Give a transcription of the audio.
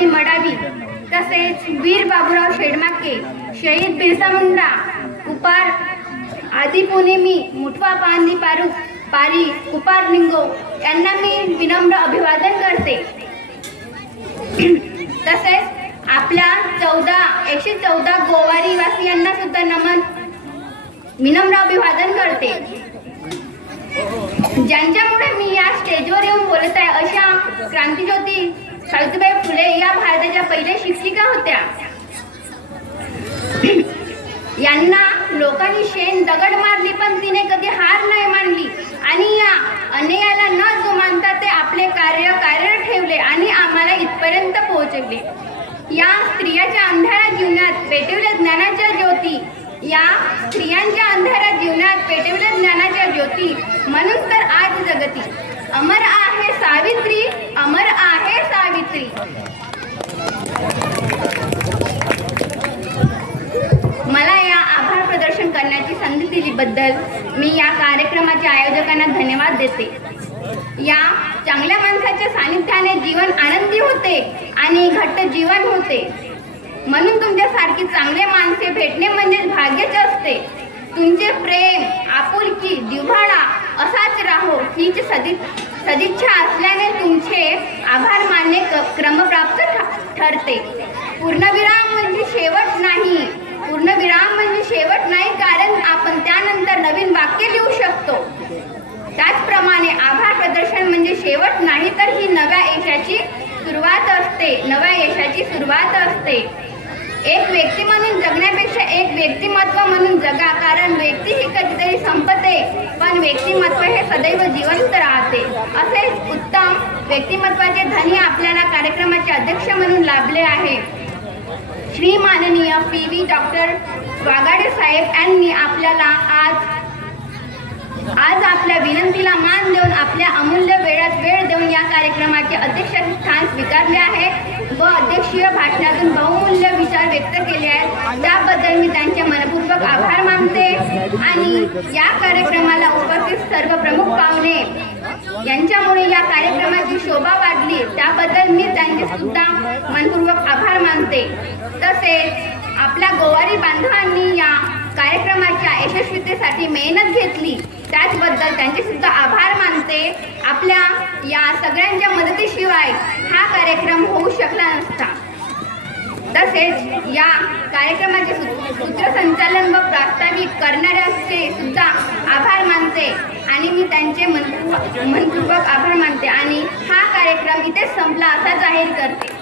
ज्योती मडावी. तसेच वीर बाबूराव शेडमाके शहीद बिरसा मुंडा कुपार आदी पुणेमी मुठवा पांदी पारू पारी कुपार लिंगो यांना मी विनम्र अभिवादन करते. तसेच आपल्या चौदा एकशे चौदा गोवारी वासियांना सुद्धा नमन विनम्र अभिवादन करते. ज्यांच्यामुळे मी या स्टेजवर येऊन बोलत आहे अशा क्रांतीज्योती सावित्रीबाई फुले या भारताच्या पहिल्या शिक्षिका होत्या. यांना लोकांनी शेण दगड मारली पण तिने कधी हार नाही मानली. आणि या अन्यायाला न जुमानता ते आपले कार्य कार्य ठेवले आणि आम्हाला इथपर्यंत पोहोचवले. या स्त्रियाच्या अंधारा जीवनात पेटवल्या ज्ञानाच्या ज्योती या स्त्रियांच्या अंधारा जीवनात पेटवल्या करण्याची संधी दिलीबद्दल मी या कार्यक्रमाच्या आयोजकांना धन्यवाद देते. या चांगल्या माणसाच्या सानिध्याने जीवन आनंदी होते आणि घट्ट जीवन होते. म्हणून तुमच्यासारखी चांगले माणसे भेटणे म्हणजे भाग्यच असते. तुमचे प्रेम आपुलकी जिव्हाळा असाच राहो हीच सदी सदिच्छा असल्याने तुमचे आभार मानणे क्रमप्राप्त ठरते. पूर्णविराम म्हणजे शेवट नाही पूर्णविराम म्हणजे शेवट नाही कारण आपण त्यानंतर नवीन वाक्य लिहू शकतो. त्याचप्रमाणे आभार प्रदर्शन म्हणजे शेवट नाही तर ही नव्या यशाची सुरुवात असते. नव्या यशाची सुरुवात असते. एक व्यक्ती म्हणून जगण्यापेक्षा एक व्यक्तिमत्व म्हणून जगा कारण व्यक्ती ही कधीतरी संपते पण व्यक्तिमत्व हे सदैव जिवंत राहते. असे उत्तम व्यक्तिमत्वाचे धनी आपल्याला कार्यक्रमाचे अध्यक्ष म्हणून लाभले आहे. श्री माननीय पी. व्ही डॉक्टर वागाडे साहेब यांनी आपल्याला आज आज आपल्या विनंतीला मान देऊन आपल्या अमूल्य वेळात वेळ देऊन या कार्यक्रमाचे अध्यक्षस्थान स्वीकारले आहे. व अध्यक्षीय भाषणातून बहुमूल्य विचार व्यक्त केले आहेत. त्याबद्दल मी त्यांचे मनपूर्वक आभार मानते. आणि या कार्यक्रमाला उपस्थित सर्व प्रमुख पाहुणे यांच्यामुळे या कार्यक्रमाची शोभा वाढली. त्याबद्दल मी त्यांचे सुद्धा मनपूर्वक आभार मानते. तसेच आपल्या गोवारी बांधवांनी या कार्यक्रमाच्या यशस्वीतेसाठी मेहनत घेतली. त्याचबद्दल त्यांचे सुद्धा आभार मानते. आपल्या या सगळ्यांच्या मदतीशिवाय हा कार्यक्रम होऊ शकला नसता. तसेच या कार्यक्रमाचे सूत्रसंचालन व प्रास्ताविक करणाऱ्याचे सुद्धा आभार मानते आणि मी त्यांचे मन मनपूर्वक आभार मानते आणि हा कार्यक्रम इथेच संपला असा जाहीर करते.